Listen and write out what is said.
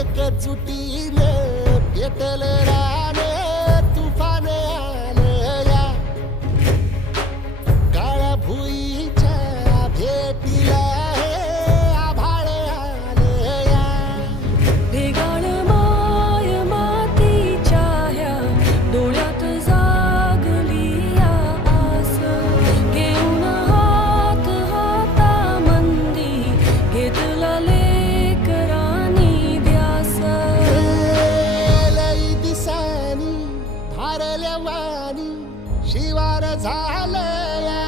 एकजुटीने पेटल राज वाणी शिवार झालं